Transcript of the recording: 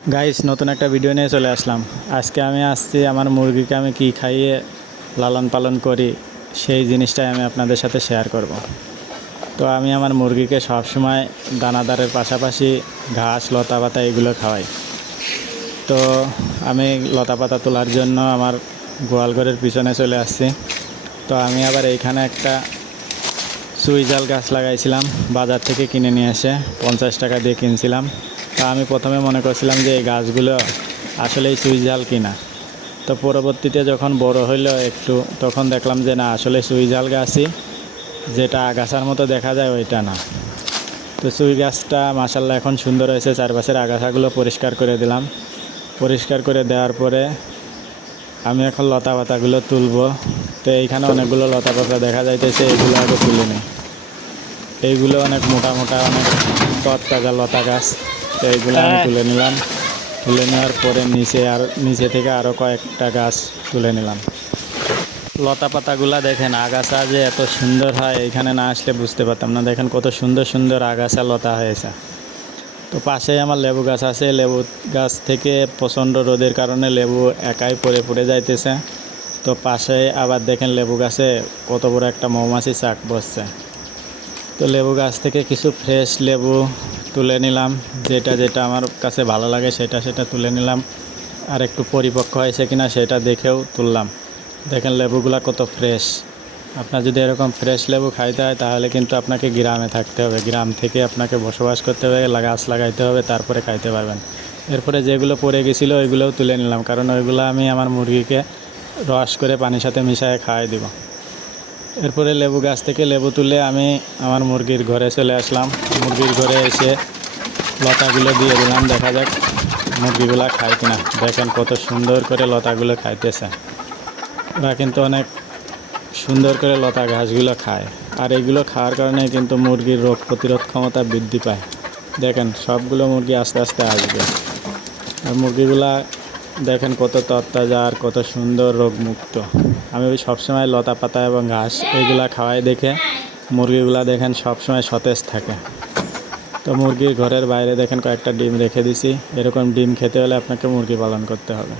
Guys, নতুন একটা video নিয়ে চলে আসলাম। আজকে আমি আসছি আমার মুরগিকে আমি কি খাইয়ে লালন পালন করি সেই জিনিসটাই আমি আপনাদের সাথে শেয়ার করব। তো আমি আমার মুরগিকে সবসময় দানাদারের পাশাপাশি ঘাস লতা পাতা এগুলো খাওয়াই। তো আমি লতা পাতা তোলার জন্য আমার গোয়াল ঘরের পিছনে চলে আসছি। তো আমি আবার এইখানে একটা সুইজাল গাছ লাগাইছিলাম, বাজার থেকে কিনে নিয়ে এসে 50 টাকা দিয়ে কিনছিলাম। তো আমি প্রথমে মনে করছিলাম যে এই গাছগুলো আসলেই সুইজাল কিনা। তো পরবর্তীতে যখন বড় হইলো একটু, তখন দেখলাম যে না, আসলে সুইজাল গাছই, যেটা আগাছার মতো দেখা যায় ওইটা না। তো সুই গাছটা মাশাল্লাহ এখন সুন্দর হয়েছে। চারপাশের আগাছাগুলো পরিষ্কার করে দিলাম। পরিষ্কার করে দেওয়ার পরে আমি এখন লতা পাতাগুলো তুলবো। তো এইখানে অনেকগুলো লতা পাতা দেখা যাইতেছে, এগুলো আগে তুলে নিই। এইগুলো অনেক মোটা মোটা, অনেক তরতাজা লতা গাছ। তো এইগুলো আমি তুলে নিলাম। তুলে নেওয়ার পরে নিচে থেকে আরও কয়েকটা গাছ তুলে নিলাম। লতা পাতাগুলা দেখেন, আগাছা যে এত সুন্দর হয় এইখানে না আসলে বুঝতে পারতাম না। দেখেন কত সুন্দর সুন্দর আগাছা লতা হয়েছে। তো পাশেই আমার লেবু গাছ আছে। লেবু গাছ থেকে প্রচণ্ড রোদের কারণে লেবু একাই পড়ে যাইতেছে। তো পাশে আবার দেখেন লেবু গাছে কত বড় একটা মৌমাছি চাক বসছে। তো লেবু গাছ থেকে কিছু ফ্রেশ লেবু তুলে নিলাম, যেটা যেটা আমার কাছে ভালো লাগে সেটা তুলে নিলাম। আর একটু পরিপক্ক হয়েছে কিনা সেটা দেখেও তুললাম। দেখেন লেবুগুলা কত ফ্রেশ। আপনার যদি এরকম ফ্রেশ লেবু খাইতে হয় তাহলে কিন্তু আপনাকে গ্রামে থাকতে হবে। গ্রাম থেকে আপনাকে বসবাস করতে হবে, গাছ লাগাইতে হবে, তারপরে খাইতে পারবেন। এরপরে যেগুলো পড়ে গেছিলো ওইগুলোও তুলে নিলাম, কারণ ওইগুলো আমি আমার মুরগিকে রস করে পানির সাথে মিশিয়ে খাওয়াই দিব। এরপরে লেবু গাছ থেকে লেবু তুলে আমি আমার মুরগির ঘরে চলে আসলাম। মুরগির ঘরে এসে লতাগুলো দিয়ে দিলাম, দেখা যাক মুরগিগুলো খায় কিনা। দেখেন কত সুন্দর করে লতাগুলো খাইতেছে। ওরা কিন্তু অনেক সুন্দর করে লতা ঘাসগুলো খায়। আর এগুলো খাওয়ার কারণে কিন্তু মুরগির রোগ প্রতিরোধ ক্ষমতা বৃদ্ধি পায়। দেখেন সবগুলো মুরগি আস্তে আস্তে আসবে। আর মুরগিগুলা দেখেন কত তরতাজা আর কত সুন্দর রোগমুক্ত। আমি সবসময় লতা পাতা এবং ঘাস এইগুলা খাওয়াই দেখে মুরগিগুলা দেখেন সবসময় সতেজ থাকে। তো মুরগির ঘরের বাইরে দেখেন কয়েকটা ডিম রেখে দিছি। এরকম ডিম খেতে হলে আপনাকে মুরগি পালন করতে হবে।